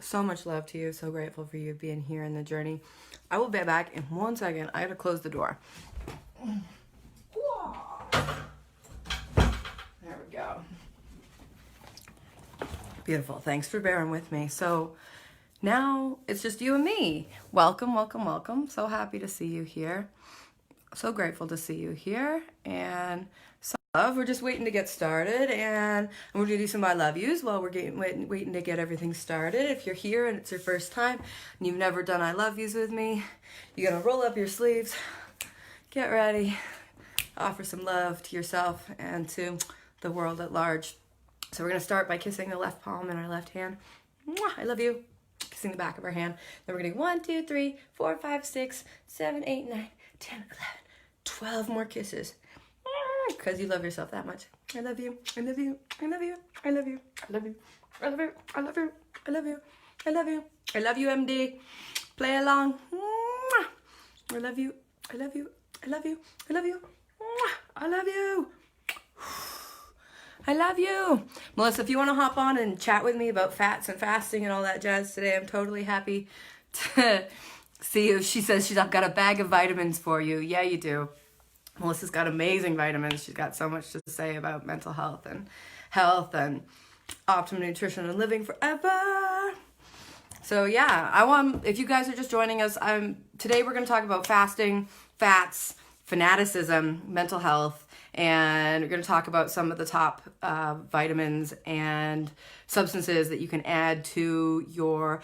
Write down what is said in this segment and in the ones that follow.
So much love to you. So grateful for you being here in the journey. I will be back in 1 second. I gotta close the door. There we go. Beautiful. Thanks for bearing with me. So now it's just you and me. Welcome, welcome, welcome. So happy to see you here. So grateful to see you here. And so love. We're just waiting to get started, and we're gonna do some I love yous while we're waiting to get everything started. If you're here and it's your first time and you've never done I love yous with me, you're gonna roll up your sleeves, get ready, offer some love to yourself and to the world at large. So we're gonna start by kissing the left palm in our left hand. Mwah, I love you. Kissing the back of our hand. Then we're gonna do 1, 2, 3, 4, 5, 6, 7, 8, 9, 10, 11, 12 more kisses. Because you love yourself that much. I love you. I love you. I love you. I love you. I love you. I love you. I love you. I love you. I love you. I love you, MD. Play along. I love you. I love you. I love you. I love you. I love you. I love you. Melissa, if you want to hop on and chat with me about fats and fasting and all that jazz today, I'm totally happy to see you. She says she's got a bag of vitamins for you. Yeah, you do. Melissa's got amazing vitamins. She's got so much to say about mental health and optimum nutrition and living forever. So yeah, if you guys are just joining us, today we're going to talk about fasting, fats, fanaticism, mental health, and we're going to talk about some of the top vitamins and substances that you can add to your,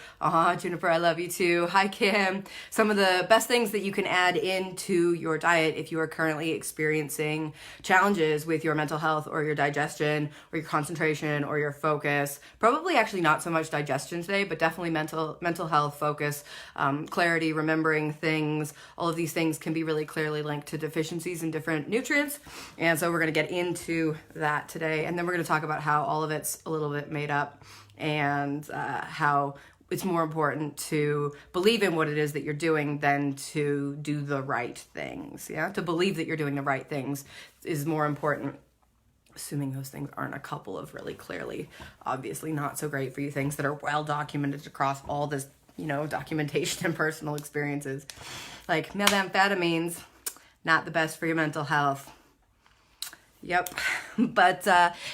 Juniper, I love you too. Hi, Kim. Some of the best things that you can add into your diet if you are currently experiencing challenges with your mental health or your digestion or your concentration or your focus. Probably actually not so much digestion today, but definitely mental health, focus, clarity, remembering things. All of these things can be really clearly linked to deficiencies in different nutrients. And so we're going to get into that today. And then we're going to talk about how all of it's a little bit made up and how it's more important to believe in what it is that you're doing than to do the right things. Yeah, to believe that you're doing the right things is more important, assuming those things aren't a couple of really clearly, obviously not so great for you things that are well documented across all this, documentation and personal experiences. Like methamphetamines, not the best for your mental health. Yep. But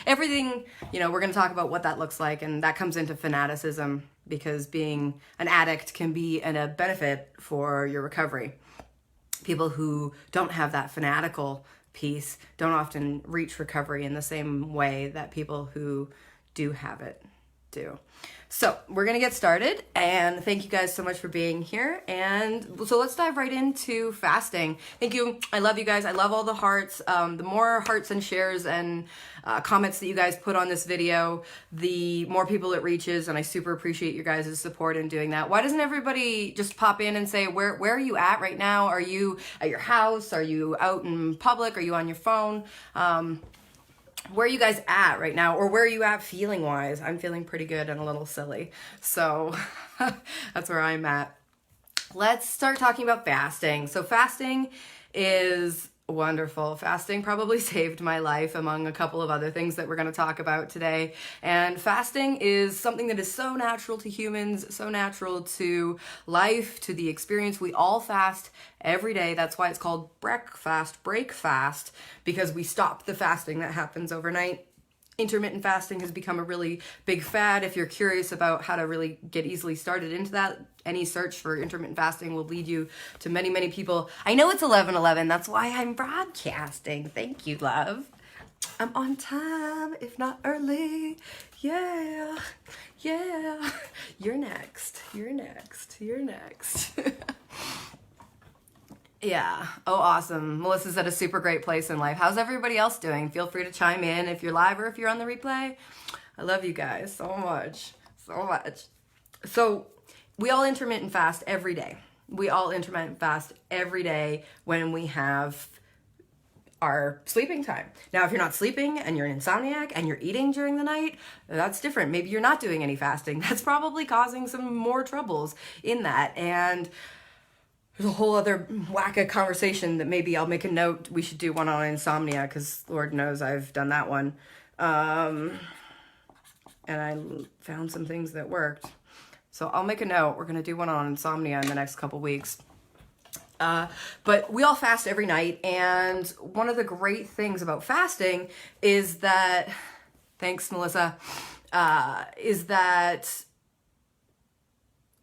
everything, we're going to talk about what that looks like, and that comes into fanaticism because being an addict can be a benefit for your recovery. People who don't have that fanatical piece don't often reach recovery in the same way that people who do have it do. So we're going to get started, and thank you guys so much for being here. And so let's dive right into fasting. Thank you. I love you guys. I love all the hearts. The more hearts and shares and comments that you guys put on this video, the more people it reaches, and I super appreciate your guys' support in doing that. Why doesn't everybody just pop in and say, where are you at right now? Are you at your house? Are you out in public? Are you on your phone? Where are you guys at right now? Or where are you at feeling wise? I'm feeling pretty good and a little silly. So that's where I'm at. Let's start talking about fasting. So fasting is wonderful. Fasting probably saved my life among a couple of other things that we're going to talk about today. And fasting is something that is so natural to humans, so natural to life, to the experience. We all fast every day. That's why it's called break fast, because we stop the fasting that happens overnight. Intermittent fasting has become a really big fad. If you're curious about how to really get easily started into that, any search for intermittent fasting will lead you to many, many people. I know it's 11:11. That's why I'm broadcasting. Thank you, love. I'm on time, if not early. Yeah. You're next. Yeah. Oh, awesome. Melissa's at a super great place in life. How's everybody else doing? Feel free to chime in if you're live or if you're on the replay. I love you guys so much. So we all intermittent fast every day. When we have our sleeping time. Now, if you're not sleeping and you're an insomniac and you're eating during the night, that's different. Maybe you're not doing any fasting. That's probably causing some more troubles in that. And there's a whole other wacka conversation that maybe I'll make a note. We should do one on insomnia because Lord knows I've done that one. And I found some things that worked. So I'll make a note. We're going to do one on insomnia in the next couple weeks. But we all fast every night. And one of the great things about fasting is that, thanks, Melissa, is that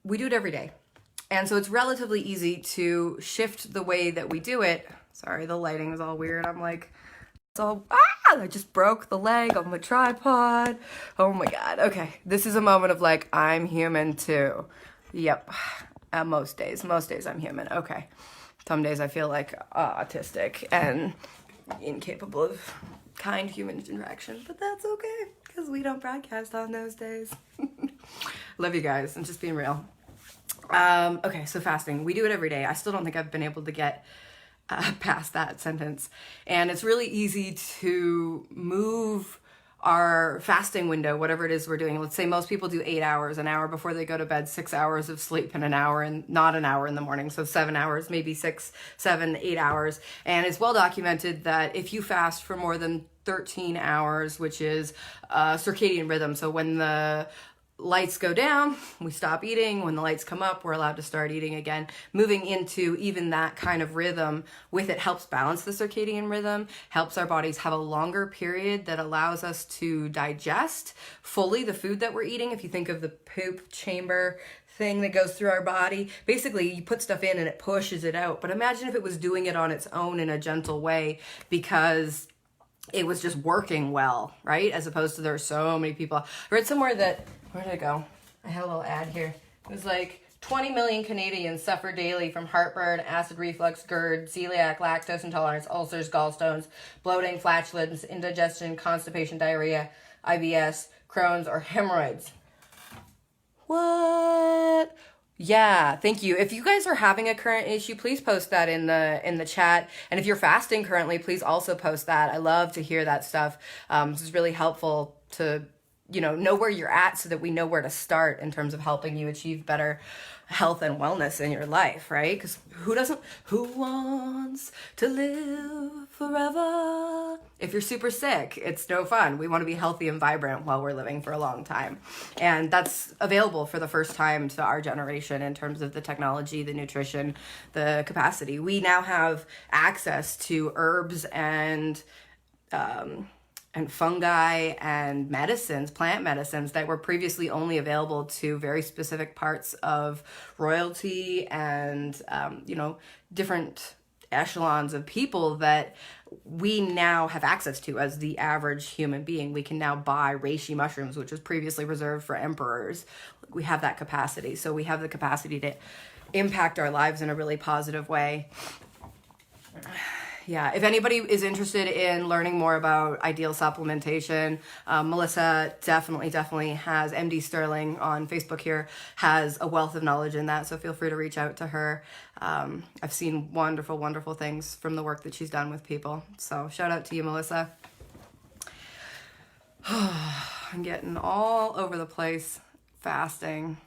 we do it every day. And so it's relatively easy to shift the way that we do it. Sorry, the lighting is all weird. I'm like, it's all, I just broke the leg on my tripod. Oh my God. Okay. This is a moment of like, I'm human too. Yep. Most days I'm human. Okay. Some days I feel like autistic and incapable of kind human interaction, but that's okay because we don't broadcast on those days. Love you guys. I'm just being real. Okay, so fasting. We do it every day. I still don't think I've been able to get past that sentence. And it's really easy to move our fasting window, whatever it is we're doing. Let's say most people do 8 hours, an hour before they go to bed, 6 hours of sleep, and an hour and not an hour in the morning. So 7 hours, maybe 6, 7, 8 hours. And it's well documented that if you fast for more than 13 hours, which is circadian rhythm. So when the lights go down, we stop eating. When the lights come up, we're allowed to start eating again. Moving into even that kind of rhythm with it helps balance the circadian rhythm, helps our bodies have a longer period that allows us to digest fully the food that we're eating. If you think of the poop chamber thing that goes through our body, basically you put stuff in and it pushes it out. But imagine if it was doing it on its own in a gentle way because it was just working well, right? As opposed to there are so many people. I read somewhere that, where did it go? I had a little ad here. It was like 20 million Canadians suffer daily from heartburn, acid reflux, GERD, celiac, lactose intolerance, ulcers, gallstones, bloating, flatulence, indigestion, constipation, diarrhea, IBS, Crohn's, or hemorrhoids. What? Yeah, thank you. If you guys are having a current issue, please post that in the chat. And if you're fasting currently, please also post that. I love to hear that stuff. This is really helpful to know where you're at so that we know where to start in terms of helping you achieve better health and wellness in your life, right? Because who wants to live forever? If you're super sick, it's no fun. We want to be healthy and vibrant while we're living for a long time. And that's available for the first time to our generation in terms of the technology, the nutrition, the capacity. We now have access to herbs and fungi and medicines, plant medicines that were previously only available to very specific parts of royalty and, different echelons of people that we now have access to as the average human being. We can now buy reishi mushrooms, which was previously reserved for emperors. We have that capacity. So we have the capacity to impact our lives in a really positive way. Yeah, if anybody is interested in learning more about ideal supplementation, Melissa definitely has, MD Sterling on Facebook here, has a wealth of knowledge in that, so feel free to reach out to her. I've seen wonderful, wonderful things from the work that she's done with people, so shout out to you, Melissa. I'm getting all over the place fasting.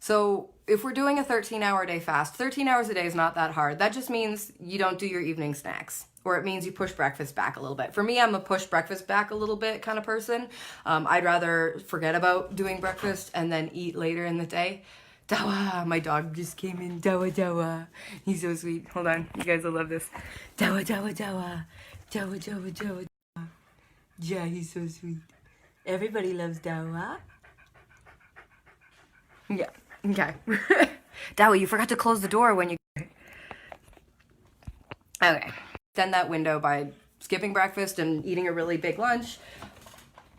So if we're doing a 13-hour day fast, 13 hours a day is not that hard. That just means you don't do your evening snacks, or it means you push breakfast back a little bit. For me, I'm a push breakfast back a little bit kind of person. I'd rather forget about doing breakfast and then eat later in the day. Dawa, my dog just came in. Dawa, Dawa. He's so sweet. Hold on, you guys will love this. Dawa, Dawa, Dawa. Dawa, Dawa, Dawa. Yeah, he's so sweet. Everybody loves Dawa. Yeah. Okay. Dawa, you forgot to close the door when you... Okay. Extend that window by skipping breakfast and eating a really big lunch.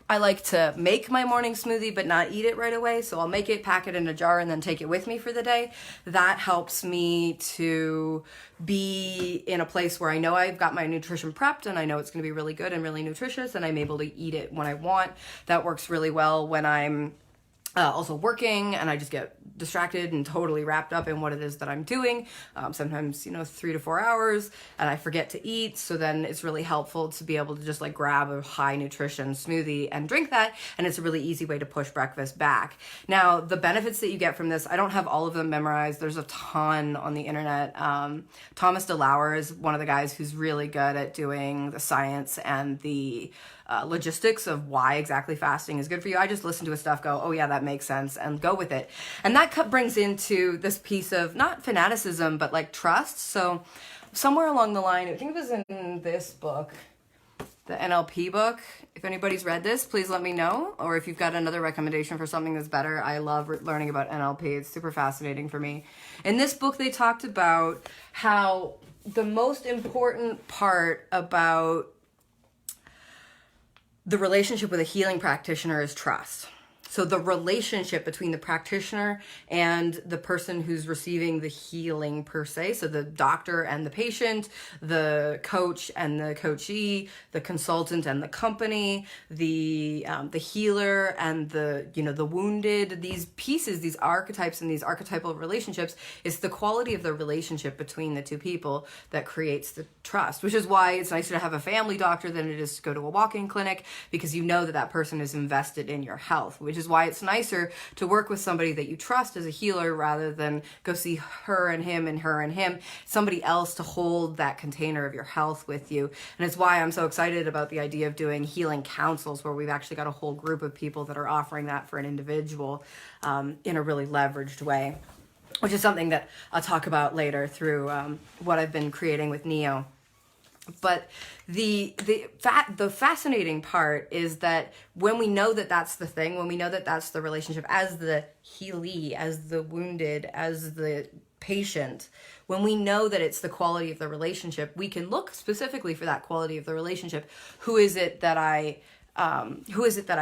I like to make my morning smoothie but not eat it right away. So I'll make it, pack it in a jar, and then take it with me for the day. That helps me to be in a place where I know I've got my nutrition prepped and I know it's going to be really good and really nutritious and I'm able to eat it when I want. That works really well when I'm also working and I just get distracted and totally wrapped up in what it is that I'm doing. Sometimes, 3 to 4 hours and I forget to eat. So then it's really helpful to be able to just grab a high nutrition smoothie and drink that. And it's a really easy way to push breakfast back. Now, the benefits that you get from this, I don't have all of them memorized. There's a ton on the internet. Thomas DeLauer is one of the guys who's really good at doing the science and the logistics of why exactly fasting is good for you. I just listen to his stuff, go, oh yeah, that makes sense, and go with it. And that brings into this piece of not fanaticism, but like trust. So somewhere along the line, I think it was in this book, the NLP book. If anybody's read this, please let me know. Or if you've got another recommendation for something that's better. I love learning about NLP. It's super fascinating for me. In this book, they talked about how the most important part about the relationship with a healing practitioner is trust. So the relationship between the practitioner and the person who's receiving the healing per se, so the doctor and the patient, the coach and the coachee, the consultant and the company, the healer and the wounded, these pieces, these archetypes and these archetypal relationships, it's the quality of the relationship between the two people that creates the trust, which is why it's nicer to have a family doctor than it is to go to a walk-in clinic, because you know that that person is invested in your health, which is why it's nicer to work with somebody that you trust as a healer rather than go see her and him, somebody else to hold that container of your health with you. And it's why I'm so excited about the idea of doing healing councils, where we've actually got a whole group of people that are offering that for an individual in a really leveraged way, which is something that I'll talk about later through what I've been creating with Neo. But the fascinating part is that when we know that that's the thing, when we know that that's the relationship, as the healee, as the wounded, as the patient, when we know that it's the quality of the relationship, we can look specifically for that quality of the relationship. Who is it that I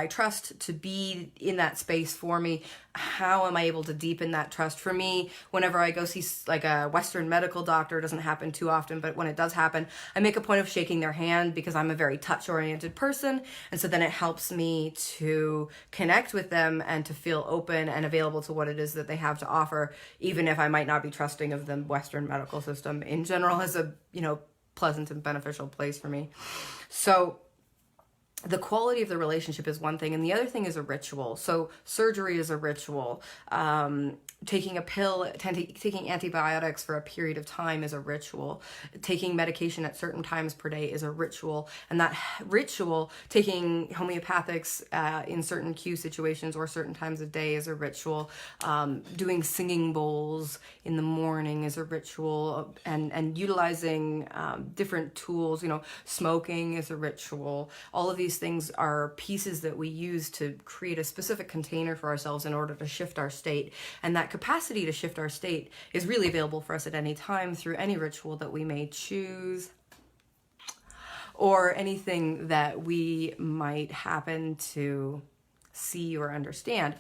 trust to be in that space for me? How am I able to deepen that trust? For me, whenever I go see like a Western medical doctor, it doesn't happen too often, but when it does happen, I make a point of shaking their hand because I'm a very touch-oriented person. And so then it helps me to connect with them and to feel open and available to what it is that they have to offer, even if I might not be trusting of the Western medical system in general as a, pleasant and beneficial place for me. So the quality of the relationship is one thing, and the other thing is a ritual. So surgery is a ritual. Taking a pill, taking antibiotics for a period of time is a ritual. Taking medication at certain times per day is a ritual. And that ritual, taking homeopathics in certain cue situations or certain times of day is a ritual. Doing singing bowls in the morning is a ritual. And utilizing different tools, smoking is a ritual. All of these things are pieces that we use to create a specific container for ourselves in order to shift our state. And that capacity to shift our state is really available for us at any time through any ritual that we may choose, or anything that we might happen to see or understand.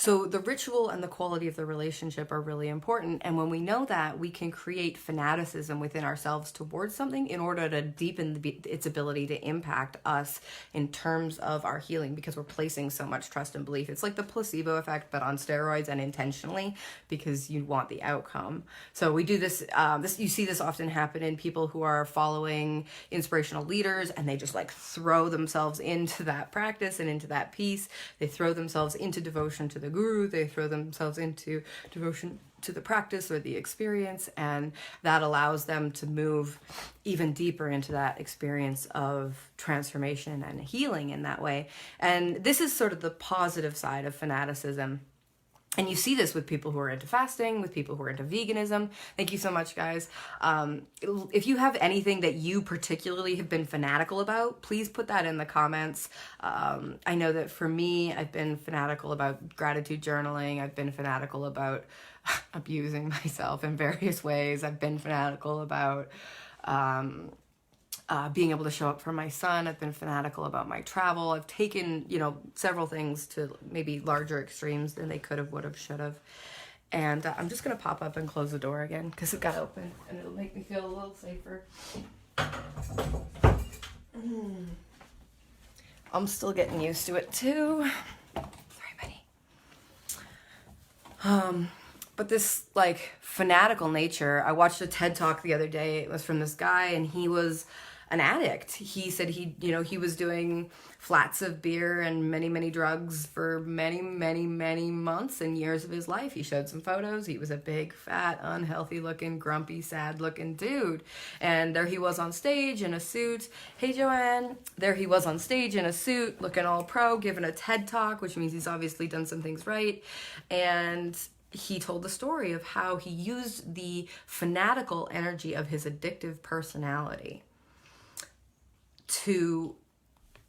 So the ritual and the quality of the relationship are really important. And when we know that, we can create fanaticism within ourselves towards something in order to deepen its ability to impact us in terms of our healing, because we're placing so much trust and belief. It's like the placebo effect, but on steroids and intentionally, because you want the outcome. So we do this, you see this often happen in people who are following inspirational leaders, and they just like throw themselves into that practice and into that piece. They throw themselves into devotion to the guru, they throw themselves into devotion to the practice or the experience, and that allows them to move even deeper into that experience of transformation and healing in that way. And this is sort of the positive side of fanaticism. And you see this with people who are into fasting, with people who are into veganism. Thank you so much, guys. If you have anything that you particularly have been fanatical about, please put that in the comments. I know that for me, I've been fanatical about gratitude journaling. I've been fanatical about abusing myself in various ways. I've been fanatical about being able to show up for my son. I've been fanatical about my travel. I've taken, several things to maybe larger extremes than they could have, would have, should have. And I'm just going to pop up and close the door again because it got open and it'll make me feel a little safer. I'm still getting used to it too. Sorry, buddy. But this fanatical nature, I watched a TED Talk the other day. It was from this guy, and he was an addict. He said he was doing flats of beer and many, many drugs for many, many, many months and years of his life. He showed some photos. He was a big, fat, unhealthy looking, grumpy, sad looking dude. And there he was on stage in a suit. Hey, Joanne. There he was on stage in a suit, looking all pro, giving a TED talk, which means he's obviously done some things right. And he told the story of how he used the fanatical energy of his addictive personality to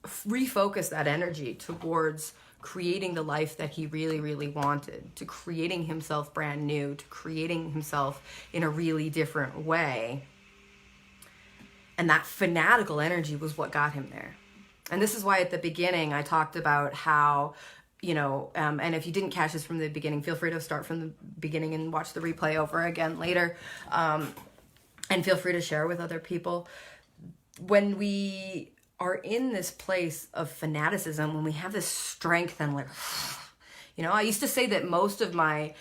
refocus that energy towards creating the life that he really, really wanted, to creating himself brand new, to creating himself in a really different way. And that fanatical energy was what got him there. And this is why at the beginning I talked about how, and if you didn't catch this from the beginning, feel free to start from the beginning and watch the replay over again later. And feel free to share with other people. When we are in this place of fanaticism, when we have this strength and I used to say that most of my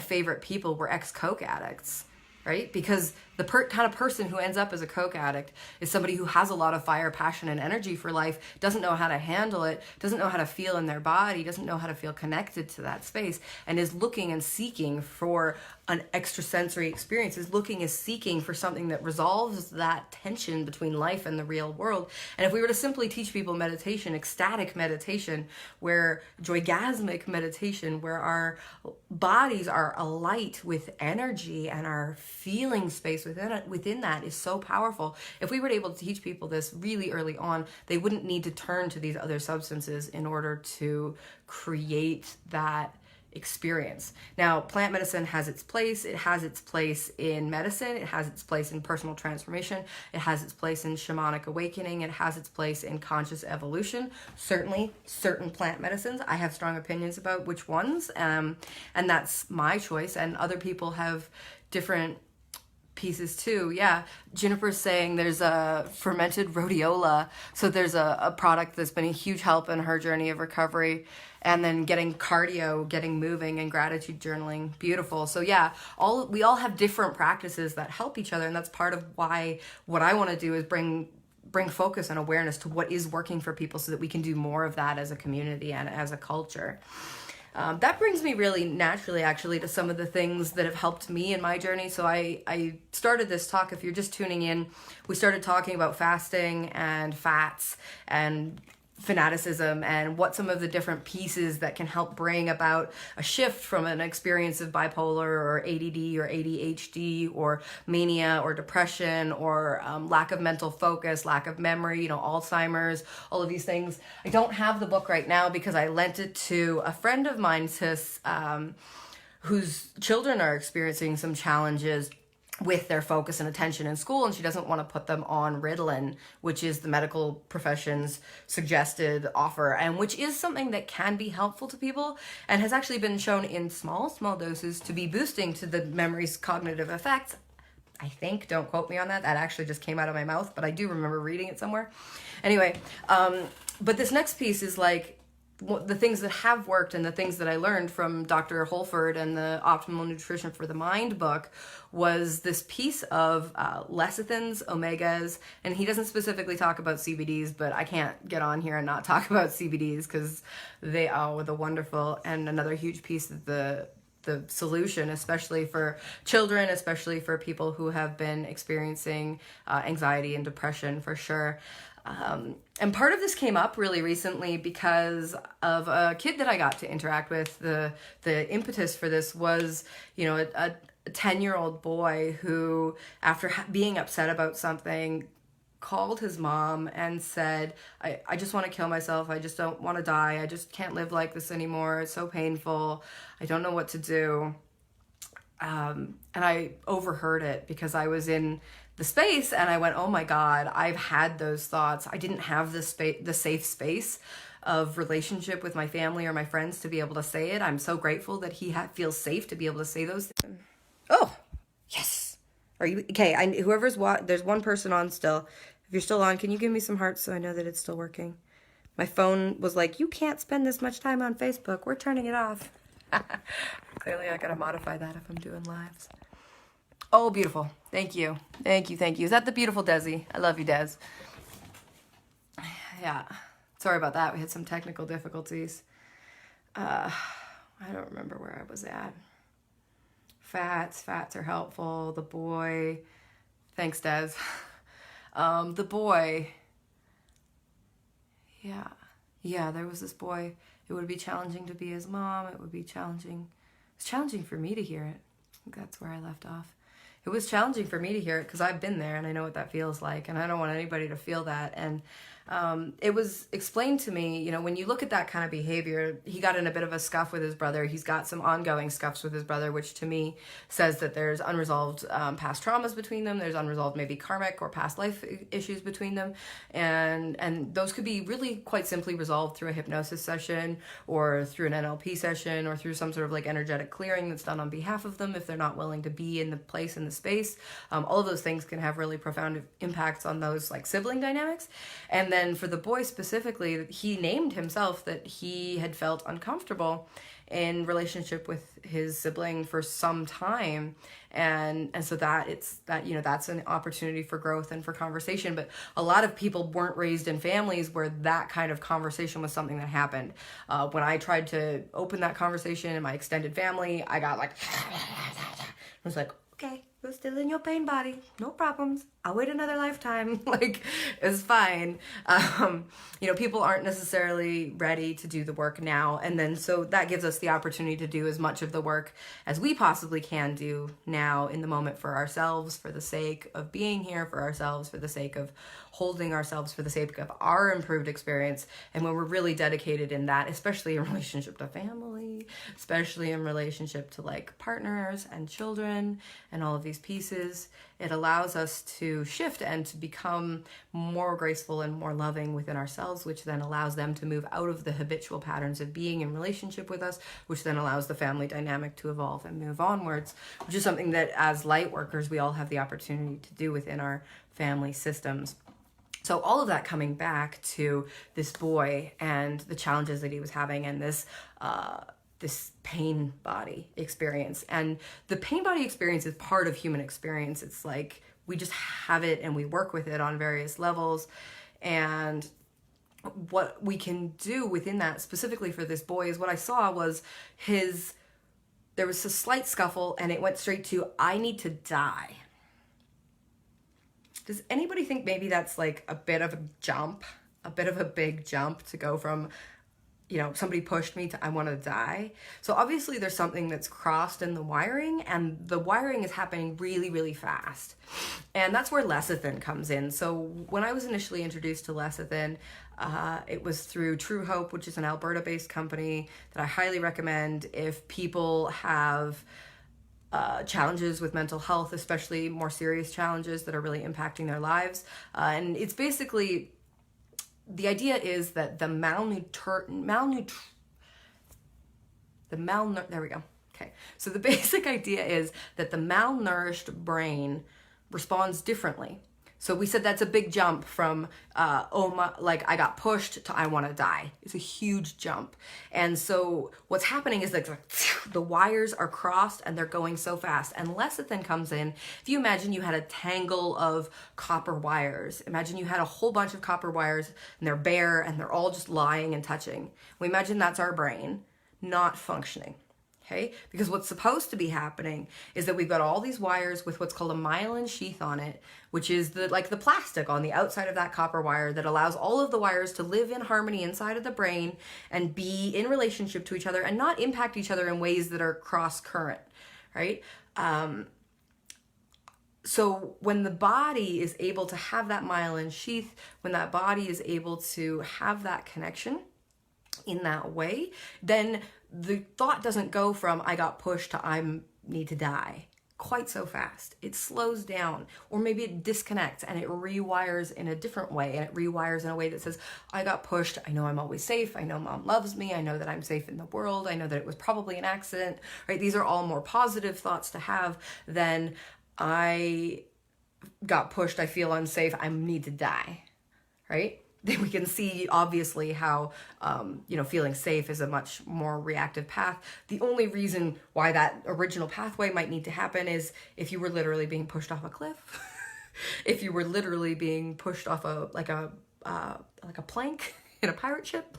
favorite people were ex-Coke addicts, right? Because the kind of person who ends up as a Coke addict is somebody who has a lot of fire, passion, and energy for life, doesn't know how to handle it, doesn't know how to feel in their body, doesn't know how to feel connected to that space, and is looking and seeking for an extrasensory experience, is looking and seeking for something that resolves that tension between life and the real world. And if we were to simply teach people meditation, ecstatic meditation, where joygasmic meditation, where our bodies are alight with energy and our feeling space within that is so powerful. If we were able to teach people this really early on, they wouldn't need to turn to these other substances in order to create that experience. Now, plant medicine has its place. It has its place in medicine. It has its place in personal transformation. It has its place in shamanic awakening. It has its place in conscious evolution. Certainly, certain plant medicines, I have strong opinions about which ones, and that's my choice. And other people have different pieces too. Yeah, Juniper's saying there's a fermented rhodiola. So there's a product that's been a huge help in her journey of recovery. And then getting cardio, getting moving, and gratitude journaling. Beautiful. So yeah, we all have different practices that help each other. And that's part of why what I want to do is bring focus and awareness to what is working for people so that we can do more of that as a community and as a culture. That brings me really naturally, actually, to some of the things that have helped me in my journey. So I started this talk, if you're just tuning in, we started talking about fasting and fats and fanaticism and what some of the different pieces that can help bring about a shift from an experience of bipolar or ADD or ADHD or mania or depression or lack of mental focus, lack of memory, Alzheimer's, all of these things. I don't have the book right now because I lent it to a friend of mine whose children are experiencing some challenges with their focus and attention in school, and she doesn't want to put them on Ritalin, which is the medical profession's suggested offer, and which is something that can be helpful to people and has actually been shown in small doses to be boosting to the memory's cognitive effects. I think, don't quote me on that. That actually just came out of my mouth, but I do remember reading it somewhere. Anyway, but this next piece is like the things that have worked and the things that I learned from Dr. Holford and the Optimal Nutrition for the Mind book was this piece of lecithins, omegas, and he doesn't specifically talk about CBDs, but I can't get on here and not talk about CBDs because they are the wonderful and another huge piece of the solution, especially for children, especially for people who have been experiencing anxiety and depression for sure. And part of this came up really recently because of a kid that I got to interact with. The impetus for this was, a 10-year-old boy who, after being upset about something, called his mom and said, I just want to kill myself. I just don't want to die. I just can't live like this anymore. It's so painful. I don't know what to do. And I overheard it because I was in the space and I went, oh my God, I've had those thoughts. I didn't have the safe space of relationship with my family or my friends to be able to say it. I'm so grateful that he feels safe to be able to say those things. Oh, yes. Are you okay? There's one person on still. If you're still on, can you give me some hearts so I know that it's still working? My phone was like, you can't spend this much time on Facebook. We're turning it off. Clearly I gotta modify that if I'm doing lives. Oh, beautiful. Thank you. Thank you. Thank you. Is that the beautiful Desi? I love you, Des. Yeah. Sorry about that. We had some technical difficulties. I don't remember where I was at. Fats are helpful. The boy. Thanks, Des. The boy. Yeah. Yeah, there was this boy. It would be challenging to be his mom. It would be challenging. It's challenging for me to hear it. I think that's where I left off. It was challenging for me to hear it because I've been there and I know what that feels like, and I don't want anybody to feel that. And it was explained to me, you know, when you look at that kind of behavior, he got in a bit of a scuff with his brother. He's got some ongoing scuffs with his brother, which to me says that there's unresolved past traumas between them. There's unresolved maybe karmic or past life issues between them. And those could be really quite simply resolved through a hypnosis session or through an NLP session or through some sort of like energetic clearing that's done on behalf of them if they're not willing to be in the place, in the space. All of those things can have really profound impacts on those like sibling dynamics. And then for the boy specifically, he named himself that he had felt uncomfortable in relationship with his sibling for some time, and so that it's that, you know, that's an opportunity for growth and for conversation. But a lot of people weren't raised in families where that kind of conversation was something that happened. When I tried to open that conversation in my extended family, I got like I was like, okay, you're still in your pain body, no problems, I'll wait another lifetime. Like, it's fine. You know, people aren't necessarily ready to do the work now. And then so that gives us the opportunity to do as much of the work as we possibly can do now in the moment for ourselves, for the sake of being here, for ourselves, for the sake of holding ourselves, for the sake of our improved experience. And when we're really dedicated in that, especially in relationship to family, especially in relationship to like partners and children and all of these pieces, it allows us to shift and to become more graceful and more loving within ourselves, which then allows them to move out of the habitual patterns of being in relationship with us, which then allows the family dynamic to evolve and move onwards, which is something that as light workers, we all have the opportunity to do within our family systems. So all of that coming back to this boy and the challenges that he was having and this pain body experience. And the pain body experience is part of human experience. It's like we just have it and we work with it on various levels. And what we can do within that specifically for this boy is what I saw was there was a slight scuffle and it went straight to, I need to die. Does anybody think maybe that's like a bit of a jump, a bit of a big jump to go from, you know, somebody pushed me to I want to die? So obviously there's something that's crossed in the wiring, and the wiring is happening really, really fast. And that's where lecithin comes in. So when I was initially introduced to lecithin, it was through True Hope, which is an Alberta-based company that I highly recommend if people have challenges with mental health, especially more serious challenges that are really impacting their lives. And it's basically, the idea is that there we go. Okay. So the basic idea is that the malnourished brain responds differently. So we said that's a big jump from, I got pushed to I want to die. It's a huge jump. And so what's happening is like the wires are crossed and they're going so fast. And lecithin comes in. If you imagine you had a tangle of copper wires, imagine you had a whole bunch of copper wires and they're bare and they're all just lying and touching. We imagine that's our brain not functioning. Okay, because what's supposed to be happening is that we've got all these wires with what's called a myelin sheath on it, which is the plastic on the outside of that copper wire that allows all of the wires to live in harmony inside of the brain and be in relationship to each other and not impact each other in ways that are cross current, right? So when the body is able to have that myelin sheath, when that body is able to have that connection in that way, then the thought doesn't go from I got pushed to I need to die quite so fast. It slows down, or maybe it disconnects and it rewires in a different way, and it rewires in a way that says, I got pushed, I know I'm always safe, I know mom loves me, I know that I'm safe in the world, I know that it was probably an accident, right? These are all more positive thoughts to have than I got pushed, I feel unsafe, I need to die, right? then we can see obviously how, feeling safe is a much more reactive path. The only reason why that original pathway might need to happen is if you were literally being pushed off a cliff, if you were literally being pushed off like a plank in a pirate ship,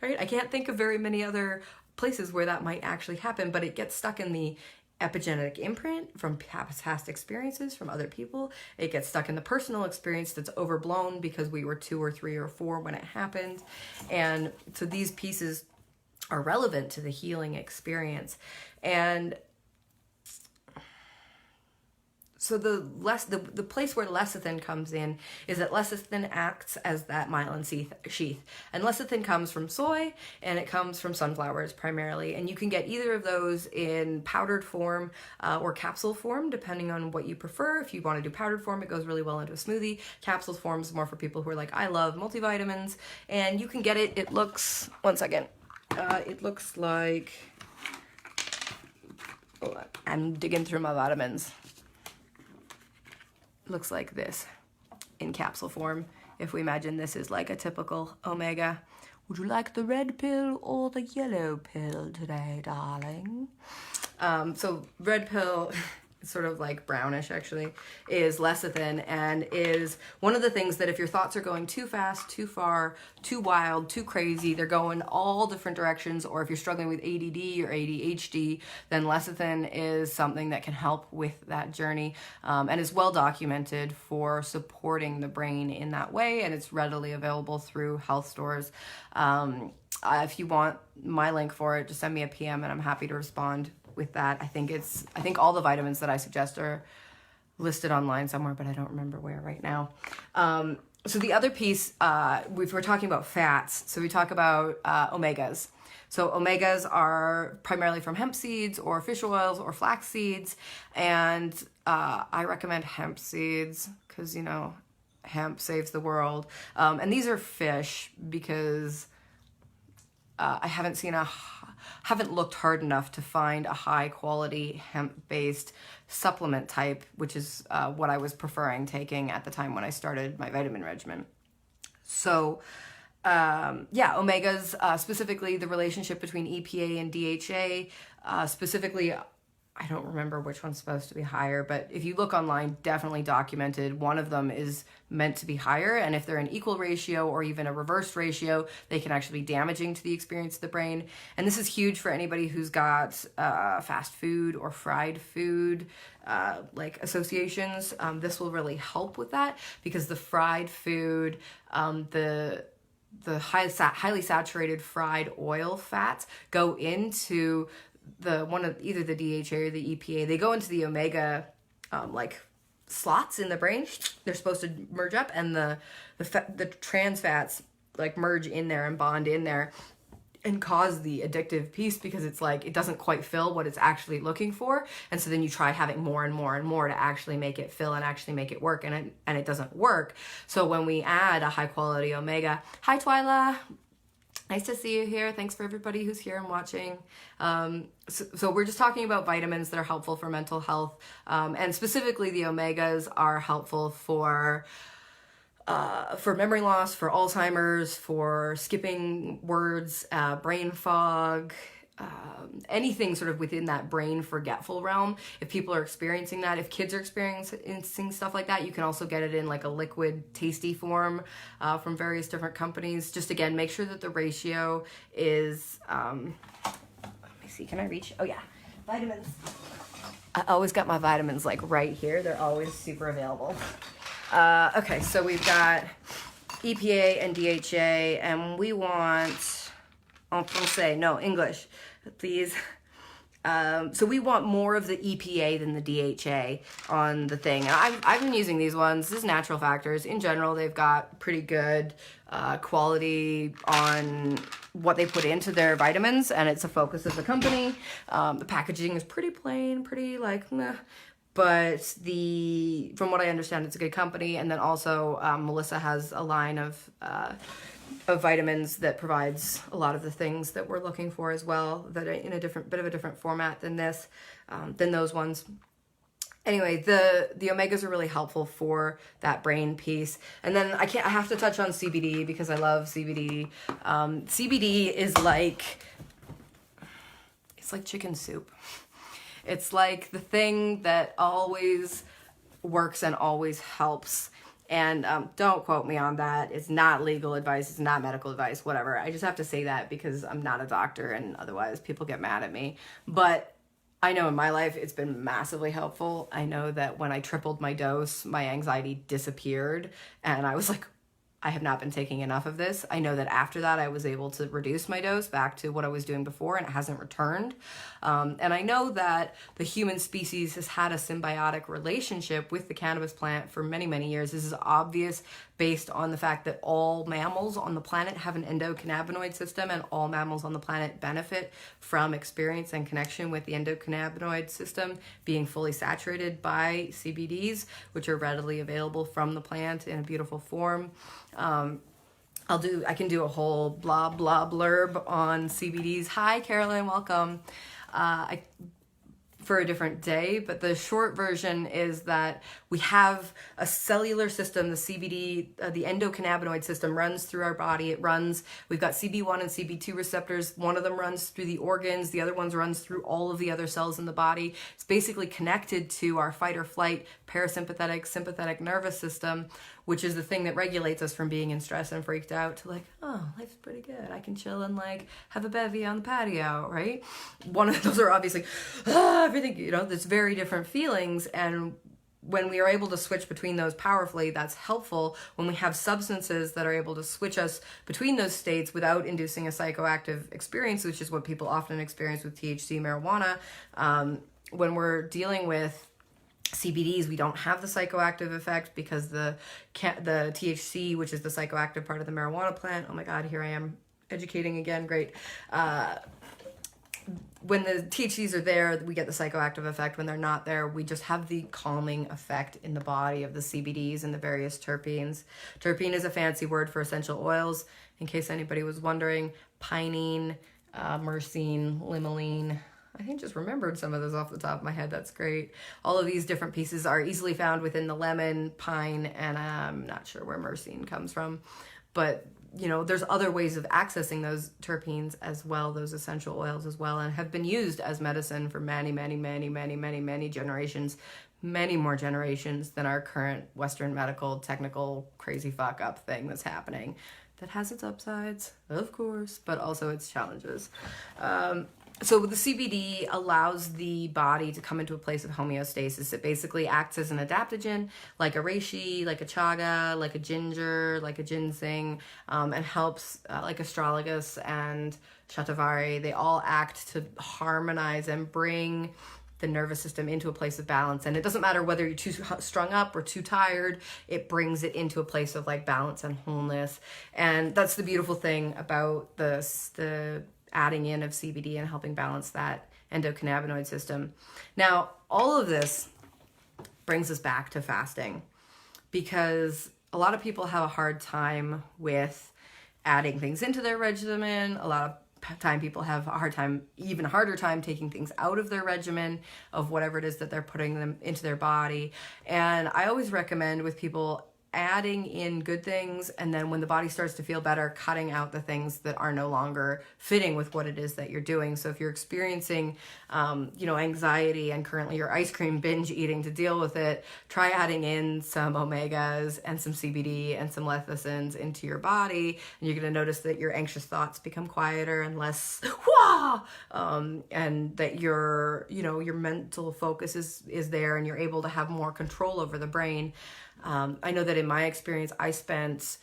right? I can't think of very many other places where that might actually happen, but it gets stuck in the epigenetic imprint from past experiences from other people. It gets stuck in the personal experience that's overblown because we were 2 or 3 or 4 when it happened. And so these pieces are relevant to the healing experience. And so the place where lecithin comes in is that lecithin acts as that myelin sheath. And lecithin comes from soy, and it comes from sunflowers primarily. And you can get either of those in powdered form or capsule form, depending on what you prefer. If you want to do powdered form, it goes really well into a smoothie. Capsule form is more for people who are like, I love multivitamins. And you can get it. It looks, one second. It looks like, I'm digging through my vitamins. Looks like this in capsule form. If we imagine this is like a typical omega. Would you like the red pill or the yellow pill today, darling? So red pill, sort of like brownish actually, is lecithin, and is one of the things that if your thoughts are going too fast, too far, too wild, too crazy, they're going all different directions, or if you're struggling with ADD or ADHD, then lecithin is something that can help with that journey, and is well documented for supporting the brain in that way, and it's readily available through health stores. If you want my link for it, just send me a PM and I'm happy to respond with that. I think all the vitamins that I suggest are listed online somewhere, but I don't remember where right now. So the other piece, we're talking about fats. So we talk about omegas. So omegas are primarily from hemp seeds or fish oils or flax seeds. And I recommend hemp seeds because, hemp saves the world. And these are fish because I haven't looked hard enough to find a high quality hemp-based supplement type, which is what I was preferring taking at the time when I started my vitamin regimen. So omegas, specifically the relationship between EPA and DHA, specifically, I don't remember which one's supposed to be higher, but if you look online, definitely documented, one of them is meant to be higher, and if they're an equal ratio or even a reversed ratio, they can actually be damaging to the experience of the brain. And this is huge for anybody who's got fast food or fried food like associations. This will really help with that because the fried food, the highly saturated fried oil fats go into either the DHA or the EPA. They go into the omega slots in the brain. They're supposed to merge up, and the trans fats like merge in there and bond in there and cause the addictive piece because it's like it doesn't quite fill what it's actually looking for, and so then you try having more and more and more to actually make it fill and actually make it work, and it doesn't work. So when we add a high quality omega, hi Twyla, nice to see you here. Thanks for everybody who's here and watching. So we're just talking about vitamins that are helpful for mental health. And specifically the omegas are helpful for memory loss, for Alzheimer's, for skipping words, brain fog, anything sort of within that brain forgetful realm. If people are experiencing that, if kids are experiencing stuff like that, you can also get it in like a liquid tasty form from various different companies. Just again, make sure that the ratio is, let me see, can I reach? Oh yeah, vitamins. I always got my vitamins like right here. They're always super available. Okay, so we've got EPA and DHA, and we want en français, no, English, please. So we want more of the EPA than the DHA on the thing. And I've been using these ones. This is Natural Factors. In general, they've got pretty good quality on what they put into their vitamins, and it's a focus of the company. The packaging is pretty plain, pretty like meh. But from what I understand, it's a good company. And then also Melissa has a line of vitamins that provides a lot of the things that we're looking for as well, that are in a bit of a different format than those ones. Anyway, the omegas are really helpful for that brain piece. And then I have to touch on CBD because I love CBD. CBD is like, it's like chicken soup. It's like the thing that always works and always helps. And don't quote me on that. It's not legal advice. It's not medical advice, whatever. I just have to say that because I'm not a doctor and otherwise people get mad at me. But I know in my life it's been massively helpful. I know that when I tripled my dose, my anxiety disappeared. And I was like, I have not been taking enough of this. I know that after that, I was able to reduce my dose back to what I was doing before, and it hasn't returned. And I know that the human species has had a symbiotic relationship with the cannabis plant for many, many years. This is obvious based on the fact that all mammals on the planet have an endocannabinoid system, and all mammals on the planet benefit from experience and connection with the endocannabinoid system being fully saturated by CBDs, which are readily available from the plant in a beautiful form. I can do a whole blah blah blurb on CBDs. Hi Carolyn, welcome. For a different day, but the short version is that we have a cellular system. The CBD, the endocannabinoid system, runs through our body. We've got CB1 and CB2 receptors. One of them runs through the organs. The other one runs through all of the other cells in the body. It's basically connected to our fight or flight, parasympathetic, sympathetic nervous system, which is the thing that regulates us from being in stress and freaked out to like, oh, life's pretty good. I can chill and like have a bevy on the patio, right? One of those are obviously, everything, there's very different feelings. And when we are able to switch between those powerfully, that's helpful. When we have substances that are able to switch us between those states without inducing a psychoactive experience, which is what people often experience with THC marijuana, when we're dealing with CBDs, we don't have the psychoactive effect because the THC, which is the psychoactive part of the marijuana plant. Oh my God, here I am educating again. Great. When the THCs are there, we get the psychoactive effect. When they're not there, we just have the calming effect in the body of the CBDs and the various terpenes. Terpene is a fancy word for essential oils. In case anybody was wondering, pinene, myrcene, limonene. I think just remembered some of those off the top of my head. That's great. All of these different pieces are easily found within the lemon, pine, and I'm not sure where myrcene comes from. But, there's other ways of accessing those terpenes as well, those essential oils as well, and have been used as medicine for many, many, many, many, many, many generations, many more generations than our current Western medical, technical, crazy fuck up thing that's happening. That has its upsides, of course, but also its challenges. So the CBD allows the body to come into a place of homeostasis. It basically acts as an adaptogen, like a reishi, like a chaga, like a ginger, like a ginseng, and helps like astragalus and shatavari. They all act to harmonize and bring the nervous system into a place of balance. And it doesn't matter whether you're too strung up or too tired, it brings it into a place of like balance and wholeness. And that's the beautiful thing about the adding in of CBD and helping balance that endocannabinoid system. Now, all of this brings us back to fasting because a lot of people have a hard time with adding things into their regimen. A lot of time people have a hard time, even harder time taking things out of their regimen of whatever it is that they're putting them into their body. And I always recommend with people adding in good things, and then when the body starts to feel better, cutting out the things that are no longer fitting with what it is that you're doing. So if you're experiencing, anxiety and currently you're ice cream binge eating to deal with it, try adding in some omegas and some CBD and some lecithins into your body, and you're going to notice that your anxious thoughts become quieter and less and that your mental focus is there, and you're able to have more control over the brain. I know that in my experience, I spent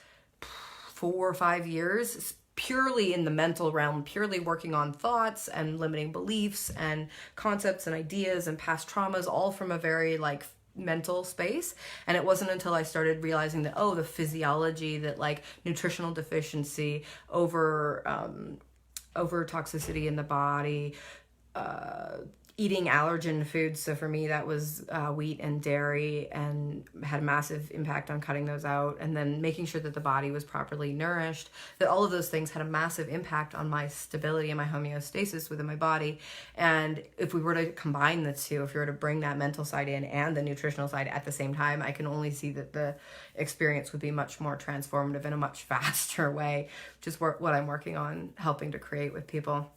4 or 5 years purely in the mental realm, purely working on thoughts and limiting beliefs and concepts and ideas and past traumas, all from a very mental space. And it wasn't until I started realizing that, the physiology, that nutritional deficiency, over toxicity in the body, eating allergen foods. So for me, that was wheat and dairy, and had a massive impact on cutting those out. And then making sure that the body was properly nourished, that all of those things had a massive impact on my stability and my homeostasis within my body. And if we were to combine the two, if you were to bring that mental side in and the nutritional side at the same time, I can only see that the experience would be much more transformative in a much faster way, which is what I'm working on helping to create with people.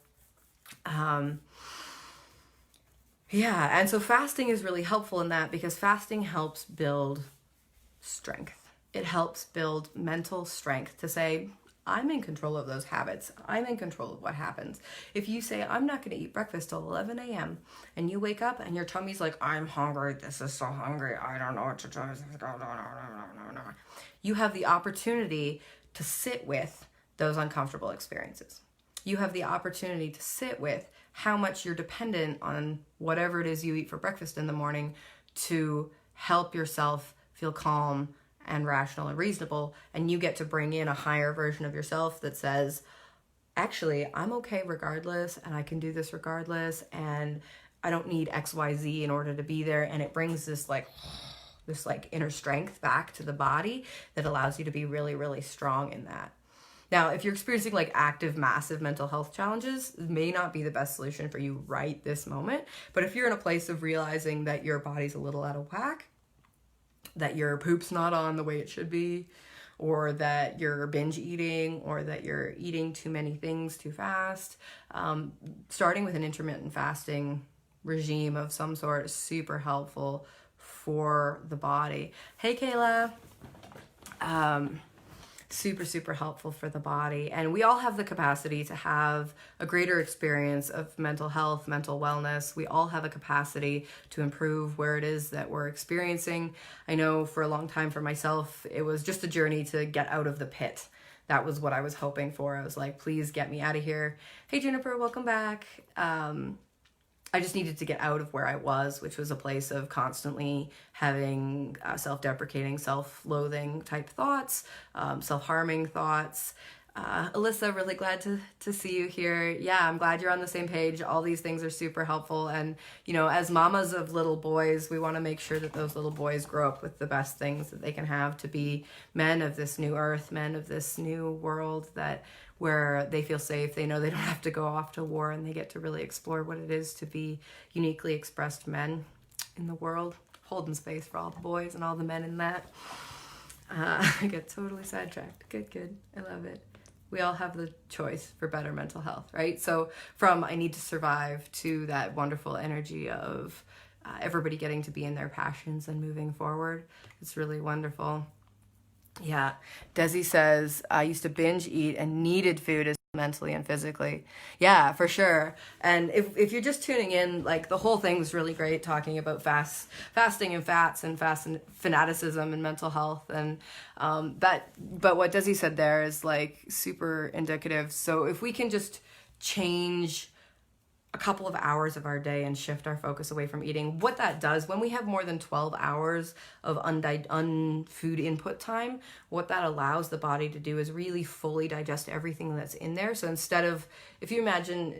Yeah, and so fasting is really helpful in that, because fasting helps build strength. It helps build mental strength to say, I'm in control of those habits. I'm in control of what happens. If you say, I'm not going to eat breakfast till 11 a.m. and you wake up and your tummy's like, I'm hungry. This is so hungry. I don't know what to do. You have the opportunity to sit with those uncomfortable experiences. You have the opportunity to sit with how much you're dependent on whatever it is you eat for breakfast in the morning to help yourself feel calm and rational and reasonable. And you get to bring in a higher version of yourself that says, actually, I'm okay regardless, and I can do this regardless, and I don't need XYZ in order to be there. And it brings this inner strength back to the body that allows you to be really, really strong in that. Now, if you're experiencing like active, massive mental health challenges, it may not be the best solution for you right this moment. But if you're in a place of realizing that your body's a little out of whack, that your poop's not on the way it should be, or that you're binge eating, or that you're eating too many things too fast, starting with an intermittent fasting regime of some sort is super helpful for the body. Hey, Kayla. Super, super helpful for the body. And we all have the capacity to have a greater experience of mental health, mental wellness. We all have a capacity to improve where it is that we're experiencing. I know for a long time for myself, it was just a journey to get out of the pit. That was what I was hoping for. I was like, please get me out of here. Hey, Juniper, welcome back. I just needed to get out of where I was, which was a place of constantly having self-deprecating, self-loathing type thoughts, self-harming thoughts. Alyssa, really glad to see you here. Yeah, I'm glad you're on the same page. All these things are super helpful. And, you know, as mamas of little boys, we want to make sure that those little boys grow up with the best things that they can have to be men of this new earth, men of this new world where they feel safe, they know they don't have to go off to war, and they get to really explore what it is to be uniquely expressed men in the world, holding space for all the boys and all the men in that. I get totally sidetracked. Good. I love it. We all have the choice for better mental health, right? So from I need to survive to that wonderful energy of everybody getting to be in their passions and moving forward. It's really wonderful. Yeah. Desi says, I used to binge eat and needed food as mentally and physically. Yeah, for sure. And if you're just tuning in, like the whole thing was really great talking about fasting and fats and fanaticism and mental health. And but what Desi said there is like super indicative. So if we can just change a couple of hours of our day and shift our focus away from eating, what that does when we have more than 12 hours of food input time, what that allows the body to do is really fully digest everything that's in there. So instead of, if you imagine,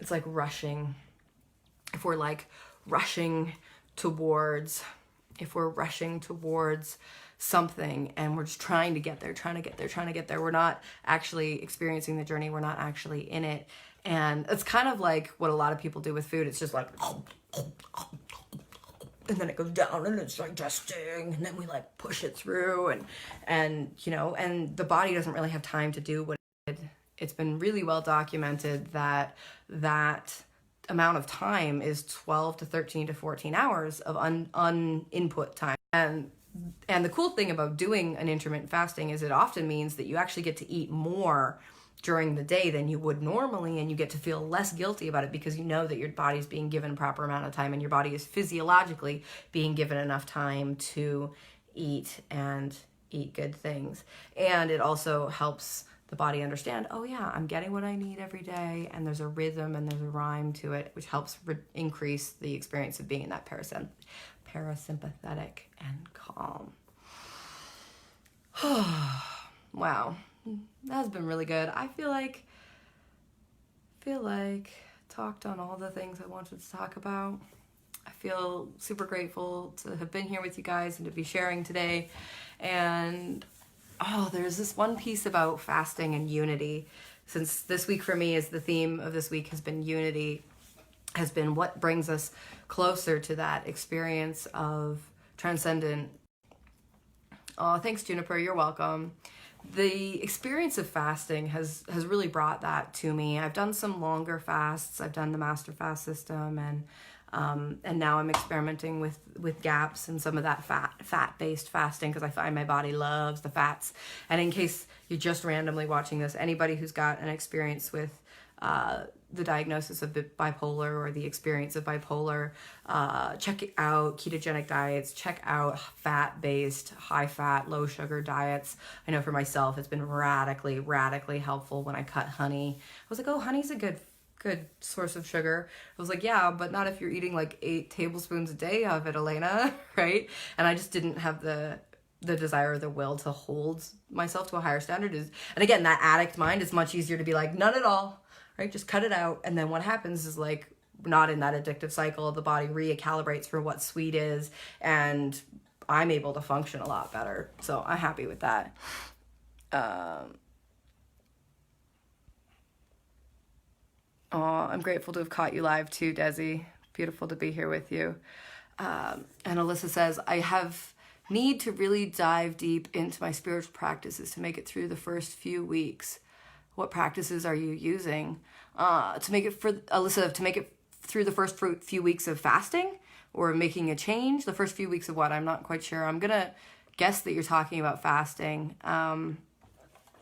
it's like rushing, if we're rushing towards something and we're just trying to get there, we're not actually experiencing the journey, we're not actually in it. And it's kind of like what a lot of people do with food. It's just like, and then it goes down and it's digesting, and then we push it through, and you know, and the body doesn't really have time to do what it did. It's been really well documented that amount of time is 12 to 13 to 14 hours of input time. And the cool thing about doing an intermittent fasting is it often means that you actually get to eat more during the day than you would normally, and you get to feel less guilty about it because you know that your body's being given a proper amount of time and your body is physiologically being given enough time to eat and eat good things. And it also helps the body understand, oh yeah, I'm getting what I need every day, and there's a rhythm and there's a rhyme to it, which helps increase the experience of being in that parasympathetic and calm. Wow. That has been really good. I feel like talked on all the things I wanted to talk about. I feel super grateful to have been here with you guys and to be sharing today. And there's this one piece about fasting and unity. Since this week for me is the theme of this week has been unity, has been what brings us closer to that experience of transcendent. Oh, thanks, Juniper. You're welcome. The experience of fasting has really brought that to me. I've done some longer fasts. I've done the Master Fast system, and now I'm experimenting with gaps and some of that fat-based fasting because I find my body loves the fats. And in case you're just randomly watching this, anybody who's got an experience with the diagnosis of bipolar or the experience of bipolar, check out ketogenic diets, check out fat-based, high-fat, low-sugar diets. I know for myself, it's been radically helpful when I cut honey. I was like, oh, honey's a good source of sugar. I was like, yeah, but not if you're eating like 8 tablespoons a day of it, Elena, right? And I just didn't have the desire or the will to hold myself to a higher standard. And again, that addict mind is much easier to be like, none at all, right? Just cut it out. And then what happens is like, not in that addictive cycle, the body recalibrates for what sweet is, and I'm able to function a lot better. So I'm happy with that. I'm grateful to have caught you live too, Desi. Beautiful to be here with you. And Alyssa says, I have need to really dive deep into my spiritual practices to make it through the first few weeks. What practices are you using to make it through the first few weeks of fasting or making a change? The first few weeks of what? I'm not quite sure. I'm going to guess that you're talking about fasting.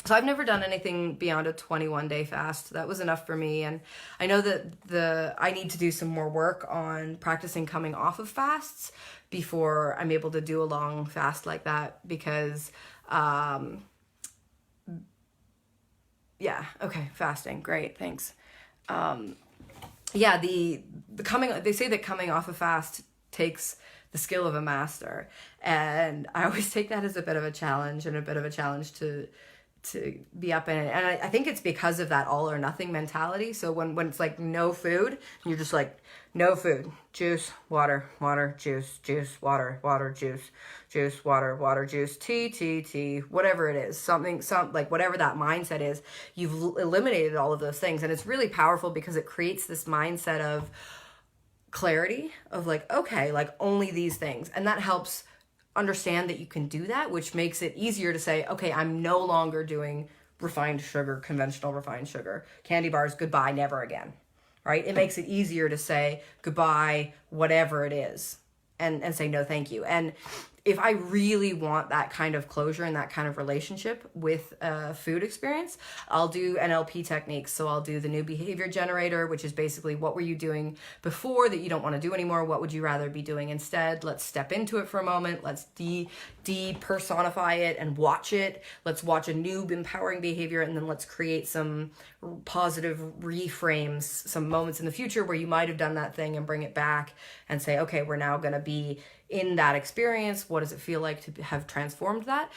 So I've never done anything beyond a 21-day fast. That was enough for me. And I know that I need to do some more work on practicing coming off of fasts before I'm able to do a long fast like that because, fasting. Great. Thanks. They say that coming off a fast takes the skill of a master. And I always take that as a bit of a challenge to be up in it. And I think it's because of that all or nothing mentality. So when it's like no food, you're just like, no food, juice, water, juice, water, juice, water, juice, tea, whatever it is, like whatever that mindset is, you've eliminated all of those things. And it's really powerful because it creates this mindset of clarity of like, okay, like only these things. And that helps understand that you can do that, which makes it easier to say, okay, I'm no longer doing refined sugar, conventional refined sugar, candy bars, goodbye, never again, right? It makes it easier to say goodbye, whatever it is, and say no, thank you. And if I really want that kind of closure and that kind of relationship with a food experience, I'll do NLP techniques. So I'll do the new behavior generator, which is basically what were you doing before that you don't want to do anymore? What would you rather be doing instead? Let's step into it for a moment. Let's depersonify it and watch it. Let's watch a new empowering behavior, and then let's create some positive reframes, some moments in the future where you might have done that thing and bring it back and say, okay, we're now going to be in that experience. What does it feel like to have transformed that?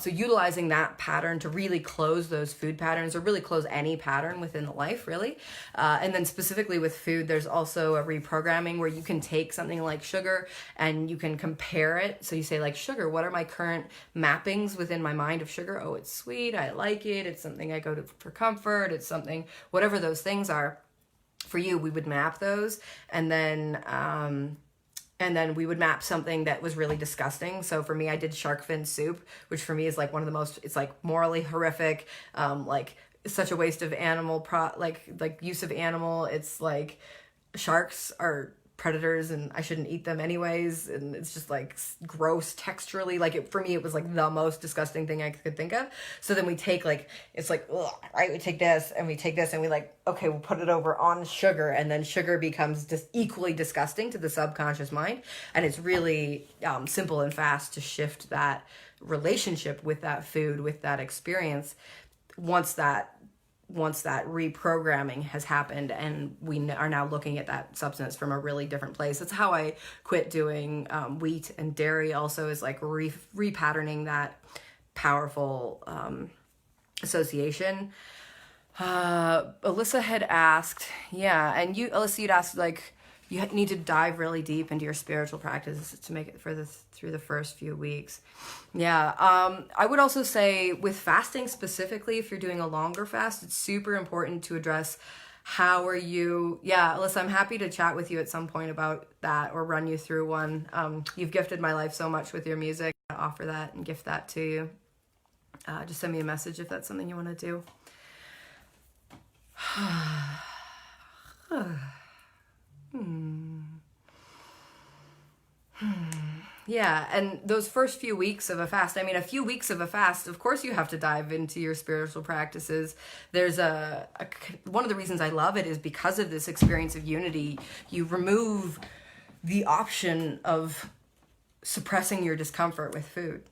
So utilizing that pattern to really close those food patterns, or really close any pattern within the life, really. And then specifically with food, there's also a reprogramming where you can take something like sugar and you can compare it. So you say like, sugar, what are my current mappings within my mind of sugar? Oh, it's sweet, I like it, it's something I go to for comfort, it's something, whatever those things are. For you, we would map those, and then we would map something that was really disgusting. So for me, I did shark fin soup, which for me is like one of the most, it's like morally horrific, like such a waste of animal, like use of animal. It's like sharks are predators and I shouldn't eat them anyways. And it's just like gross texturally. Like for me, it was like the most disgusting thing I could think of. So then we take like, it's like, ugh, right? We take this and we take this and we like, okay, we'll put it over on sugar, and then sugar becomes just equally disgusting to the subconscious mind. And it's really simple and fast to shift that relationship with that food, with that experience, once that reprogramming has happened and we are now looking at that substance from a really different place. That's how I quit doing wheat and dairy also, is like repatterning that powerful association. Alyssa had asked, yeah, and Alyssa, you'd asked like you need to dive really deep into your spiritual practices to make it for this through the first few weeks. Yeah, I would also say with fasting specifically, if you're doing a longer fast, it's super important to address how are you. Yeah, Alyssa, I'm happy to chat with you at some point about that or run you through one. You've gifted my life so much with your music. I offer that and gift that to you. Just send me a message if that's something you want to do. Yeah, and those first few weeks of a fast, I mean, a few weeks of a fast, of course you have to dive into your spiritual practices. There's one of the reasons I love it is because of this experience of unity. You remove the option of suppressing your discomfort with food.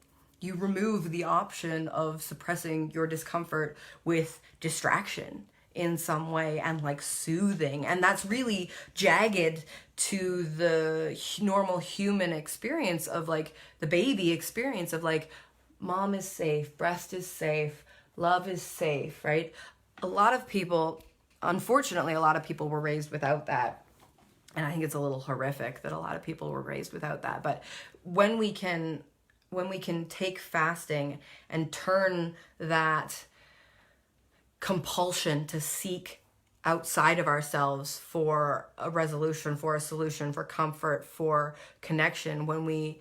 You remove the option of suppressing your discomfort with distraction in some way and like soothing. And that's really jagged to the normal human experience of like the baby experience of like mom is safe, breast is safe, love is safe, right? A lot of people, unfortunately, a lot of people were raised without that. And I think it's a little horrific that a lot of people were raised without that. But when we can take fasting and turn that compulsion to seek outside of ourselves for a resolution, for a solution, for comfort, for connection, when we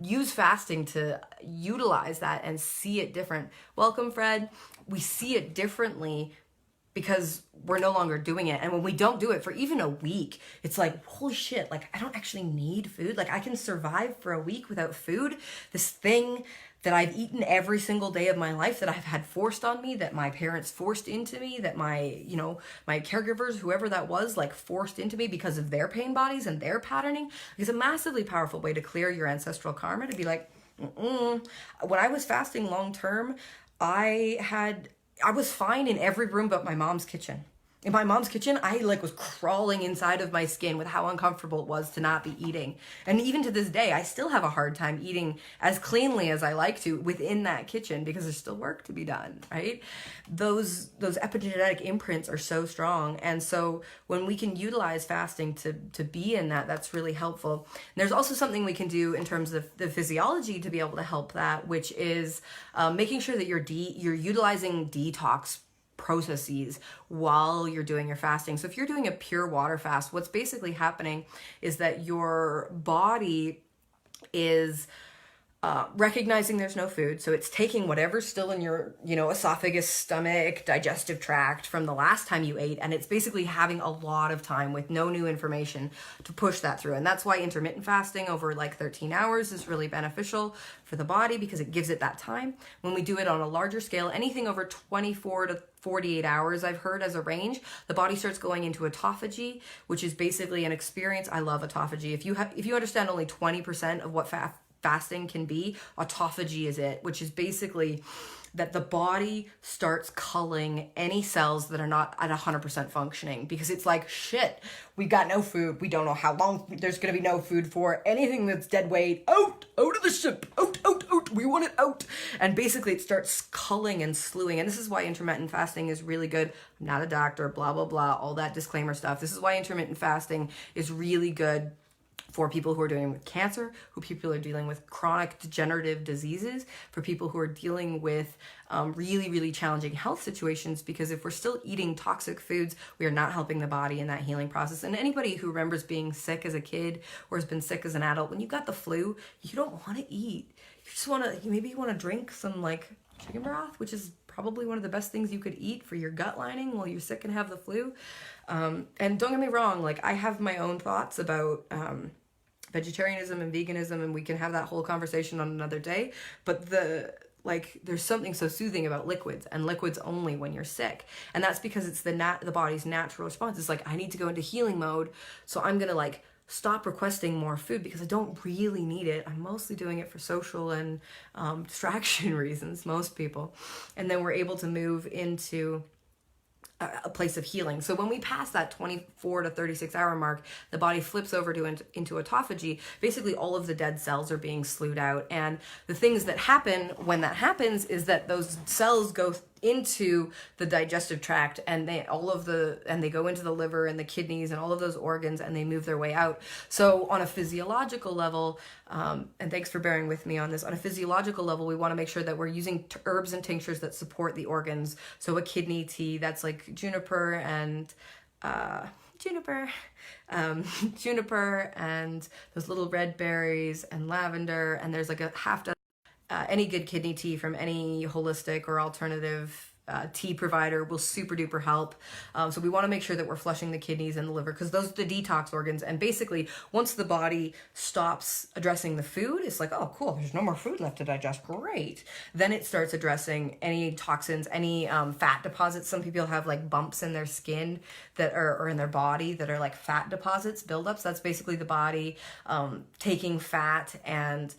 use fasting to utilize that and see it different. Welcome, Fred. We see it differently because we're no longer doing it. And when we don't do it for even a week, it's like, holy shit, like I don't actually need food. Like I can survive for a week without food. This thing that I've eaten every single day of my life, that I've had forced on me, that my parents forced into me, that my caregivers, whoever that was, like forced into me because of their pain bodies and their patterning, is a massively powerful way to clear your ancestral karma, to be like, When I was fasting long term, I was fine in every room but my mom's kitchen. In my mom's kitchen, I was crawling inside of my skin with how uncomfortable it was to not be eating. And even to this day, I still have a hard time eating as cleanly as I like to within that kitchen because there's still work to be done, right? Those epigenetic imprints are so strong. And so when we can utilize fasting to be in that, that's really helpful. And there's also something we can do in terms of the physiology to be able to help that, which is making sure that you're utilizing detox processes while you're doing your fasting. So if you're doing a pure water fast, what's basically happening is that your body is recognizing there's no food. So it's taking whatever's still in your, esophagus, stomach, digestive tract from the last time you ate, and it's basically having a lot of time with no new information to push that through. And that's why intermittent fasting over 13 hours is really beneficial for the body, because it gives it that time. When we do it on a larger scale, anything over 24 to 48 hours, I've heard as a range, the body starts going into autophagy, which is basically an experience. I love autophagy. If you understand only 20% of what fasting can be, autophagy is it, which is basically that the body starts culling any cells that are not at 100% functioning, because it's like, shit, we've got no food. We don't know how long there's going to be no food for. Anything that's dead weight, out of the ship, out, we want it out. And basically it starts culling and slewing. And this is why intermittent fasting is really good. I'm not a doctor, blah, blah, blah, all that disclaimer stuff. This is why intermittent fasting is really good for people who are dealing with cancer, people are dealing with chronic degenerative diseases, for people who are dealing with really, really challenging health situations, because if we're still eating toxic foods, we are not helping the body in that healing process. And anybody who remembers being sick as a kid or has been sick as an adult, when you got the flu, you don't want to eat. You just want to, maybe you want to drink some chicken broth, which is probably one of the best things you could eat for your gut lining while you're sick and have the flu. And don't get me wrong, I have my own thoughts about vegetarianism and veganism, and we can have that whole conversation on another day. But there's something so soothing about liquids, and liquids only when you're sick. And that's because it's the body's natural response. It's I need to go into healing mode, so I'm going to stop requesting more food because I don't really need it. I'm mostly doing it for social and distraction reasons, most people. And then we're able to move into a place of healing. So when we pass that 24 to 36 hour mark, the body flips over into autophagy. Basically, all of the dead cells are being slewed out. And the things that happen when that happens is that those cells go into the digestive tract, and they go into the liver and the kidneys and all of those organs, and they move their way out. So on a physiological level, and thanks for bearing with me on this, on a physiological level, we want to make sure that we're using herbs and tinctures that support the organs. So a kidney tea, that's like juniper and juniper and those little red berries and lavender, and there's like a half dozen any good kidney tea from any holistic or alternative tea provider will super duper help. So we want to make sure that we're flushing the kidneys and the liver, because those are the detox organs. And basically, once the body stops addressing the food, it's like, oh, cool, there's no more food left to digest. Great. Then it starts addressing any toxins, any fat deposits. Some people have like bumps in their skin that are, or in their body that are like fat deposits, buildups. That's basically the body taking fat and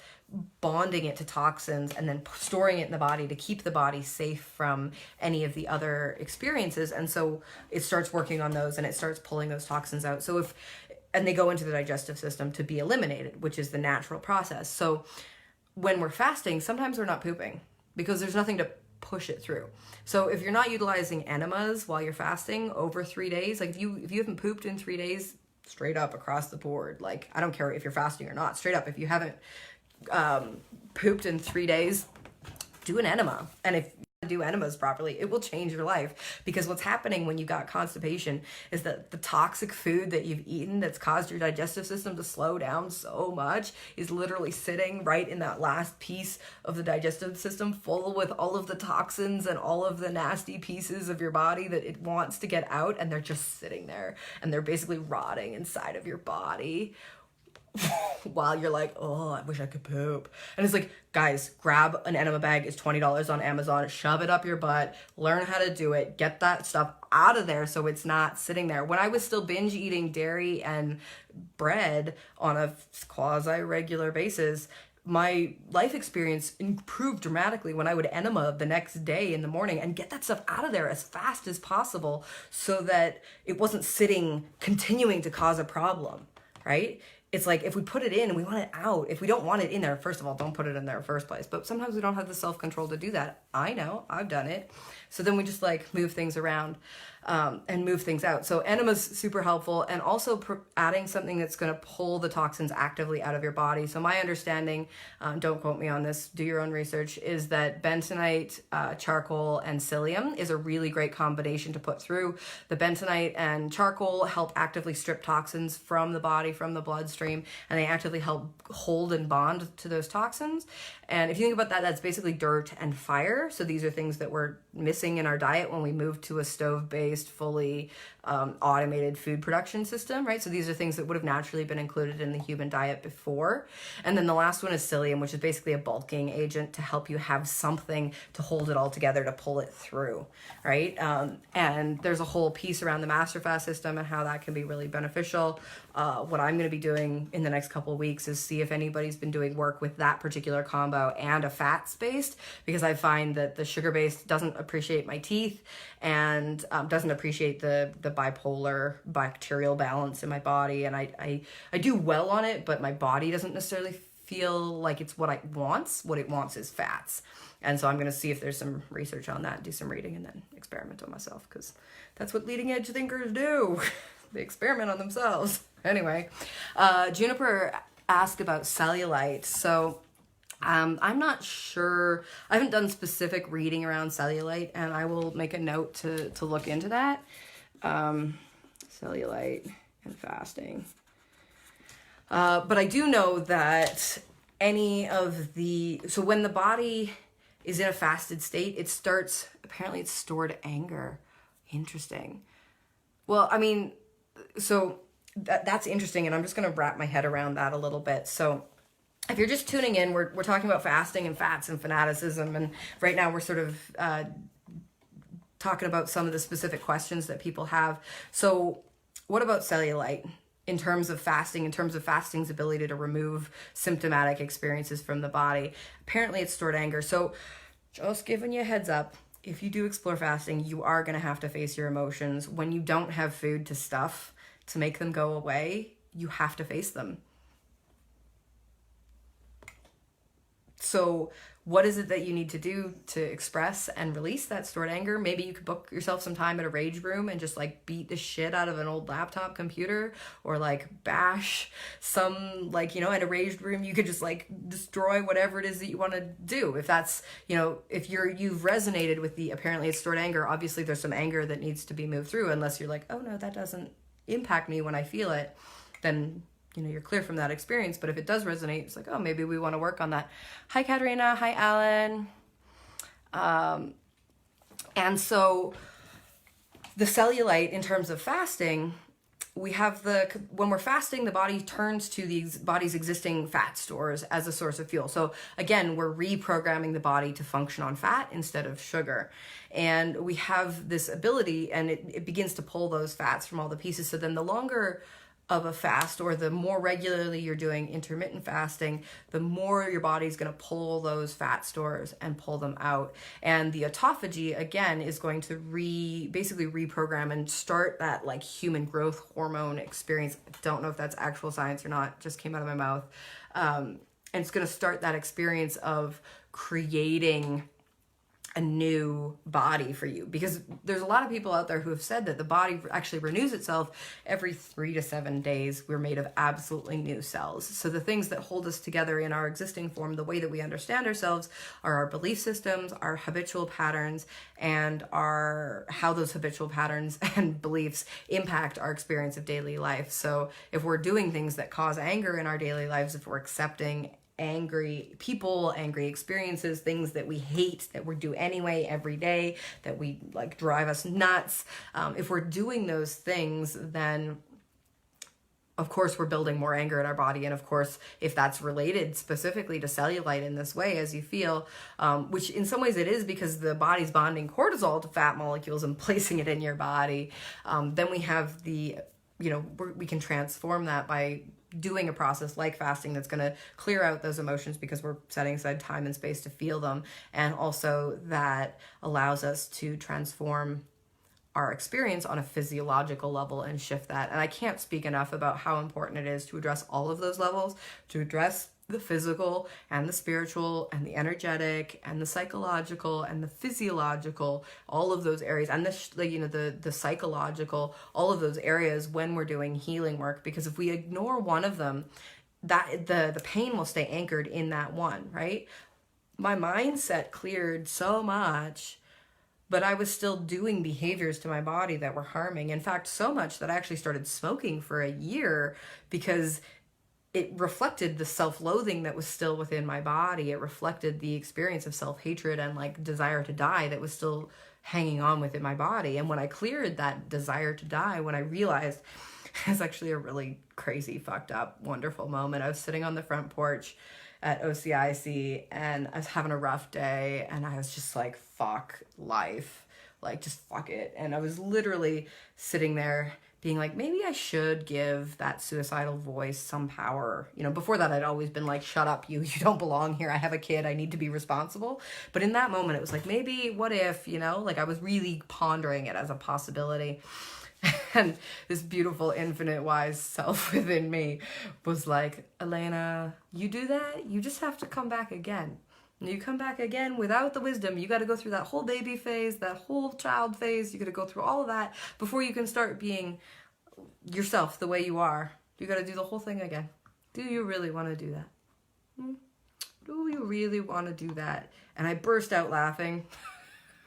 bonding it to toxins and then storing it in the body to keep the body safe from any of the other experiences. And so it starts working on those and it starts pulling those toxins out. And they go into the digestive system to be eliminated, which is the natural process. So when we're fasting, sometimes we're not pooping because there's nothing to push it through. So if you're not utilizing enemas while you're fasting over 3 days, like if you haven't pooped in 3 days, straight up across the board, like I don't care if you're fasting or not, straight up, if you haven't pooped in 3 days, do an enema. And if you do enemas properly, it will change your life, because what's happening when you got constipation is that the toxic food that you've eaten that's caused your digestive system to slow down so much is literally sitting right in that last piece of the digestive system, full with all of the toxins and all of the nasty pieces of your body that it wants to get out, and they're just sitting there and they're basically rotting inside of your body while you're like, oh, I wish I could poop. And it's like, guys, grab an enema bag. It's $20 on Amazon. Shove it up your butt. Learn how to do it. Get that stuff out of there so it's not sitting there. When I was still binge eating dairy and bread on a quasi-regular basis, my life experience improved dramatically when I would enema the next day in the morning and get that stuff out of there as fast as possible so that it wasn't sitting, continuing to cause a problem, right? It's like, if we put it in and we want it out, if we don't want it in there, first of all, don't put it in there in the first place. But sometimes we don't have the self-control to do that. I know, I've done it. So then we just like move things around and move things out. So enemas super helpful, and also adding something that's going to pull the toxins actively out of your body. So my understanding, don't quote me on this, do your own research, is that bentonite, charcoal, and psyllium is a really great combination to put through. The bentonite and charcoal help actively strip toxins from the body, from the bloodstream, and they actively help hold and bond to those toxins. And if you think about that, that's basically dirt and fire. So these are things that we're missing in our diet when we move to a stove-based, fully automated food production system, right? So these are things that would have naturally been included in the human diet before. And then the last one is psyllium, which is basically a bulking agent to help you have something to hold it all together, to pull it through, right? And there's a whole piece around the master fast system and how that can be really beneficial. What I'm going to be doing in the next couple of weeks is see if anybody's been doing work with that particular combo and a fats-based, because I find that the sugar-based doesn't appreciate my teeth and doesn't appreciate the bipolar bacterial balance in my body. And I do well on it, but my body doesn't necessarily feel like it's what it wants. What it wants is fats. And so I'm going to see if there's some research on that, do some reading, and then experiment on myself, because that's what leading edge thinkers do. They experiment on themselves. Anyway, Juniper asked about cellulite. So I'm not sure. I haven't done specific reading around cellulite, and I will make a note to look into that. Cellulite and fasting. But I do know that so when the body is in a fasted state, apparently it's stored anger. Interesting. Well, I mean, so that's interesting, and I'm just going to wrap my head around that a little bit. So if you're just tuning in, we're talking about fasting and fats and fanaticism, and right now we're sort of talking about some of the specific questions that people have. So what about cellulite in terms of fasting, in terms of fasting's ability to remove symptomatic experiences from the body? Apparently it's stored anger. So just giving you a heads up, if you do explore fasting, you are going to have to face your emotions. When you don't have food to stuff to make them go away, you have to face them. So what is it that you need to do to express and release that stored anger? Maybe you could book yourself some time at a rage room and just like beat the shit out of an old laptop computer, or like bash some, like, you know, at a rage room, you could just like destroy whatever it is that you want to do. If that's, you know, if you've resonated with the, apparently it's stored anger, obviously there's some anger that needs to be moved through, unless you're like, oh no, that doesn't impact me when I feel it, then you know, you're clear from that experience. But if it does resonate, it's like, oh, maybe we want to work on that. Hi, Katerina. Hi, Alan. And so the cellulite, in terms of fasting, we have when we're fasting, the body turns to the body's existing fat stores as a source of fuel. So again, we're reprogramming the body to function on fat instead of sugar. And we have this ability, and it begins to pull those fats from all the pieces. So then the longer of a fast, or the more regularly you're doing intermittent fasting, the more your body's going to pull those fat stores and pull them out. And the autophagy, again, is going to basically reprogram and start that like human growth hormone experience. I don't know if that's actual science or not, just came out of my mouth. And it's going to start that experience of creating a new body for you, because there's a lot of people out there who have said that the body actually renews itself every 3 to 7 days. We're made of absolutely new cells. So the things that hold us together in our existing form, the way that we understand ourselves, are our belief systems, our habitual patterns, and how those habitual patterns and beliefs impact our experience of daily life. So if we're doing things that cause anger in our daily lives, if we're accepting angry people, angry experiences, things that we hate, that we do anyway every day, that we like drive us nuts, if we're doing those things, then of course we're building more anger in our body. And of course, if that's related specifically to cellulite in this way, as you feel, which in some ways it is, because the body's bonding cortisol to fat molecules and placing it in your body, then we have we can transform that by doing a process like fasting that's going to clear out those emotions, because we're setting aside time and space to feel them. And also that allows us to transform our experience on a physiological level and shift that. And I can't speak enough about how important it is to address all of those levels, to address the physical and the spiritual and the energetic and the psychological and the physiological, all of those areas, and the psychological, all of those areas when we're doing healing work. Because if we ignore one of them, that the pain will stay anchored in that one, right? My mindset cleared so much, but I was still doing behaviors to my body that were harming. In fact, so much that I actually started smoking for a year, because it reflected the self-loathing that was still within my body. It reflected the experience of self-hatred and like desire to die that was still hanging on within my body. And when I cleared that desire to die, when I realized, it's actually a really crazy, fucked up, wonderful moment. I was sitting on the front porch at OCIC and I was having a rough day, and I was just like, fuck life, like just fuck it. And I was literally sitting there being like, maybe I should give that suicidal voice some power. You know, before that I'd always been like, shut up, you don't belong here. I have a kid, I need to be responsible. But in that moment it was like, maybe what if, you know, like I was really pondering it as a possibility. And this beautiful, infinite, wise self within me was like, Elena, you do that, you just have to come back again. And you come back again without the wisdom. You got to go through that whole baby phase, that whole child phase. You got to go through all of that before you can start being yourself the way you are. You got to do the whole thing again. Do you really want to do that? Do you really want to do that? And I burst out laughing.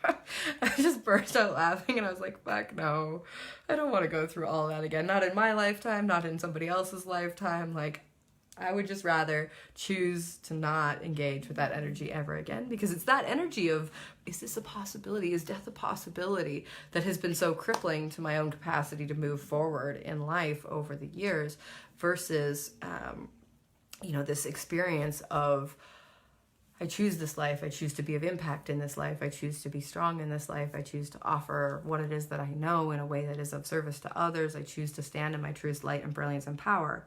I just burst out laughing, and I was like, fuck no. I don't want to go through all that again. Not in my lifetime, not in somebody else's lifetime. Like, I would just rather choose to not engage with that energy ever again, because it's that energy of, is this a possibility? Is death a possibility? That has been so crippling to my own capacity to move forward in life over the years, versus, this experience of, I choose this life. I choose to be of impact in this life. I choose to be strong in this life. I choose to offer what it is that I know in a way that is of service to others. I choose to stand in my truest light and brilliance and power.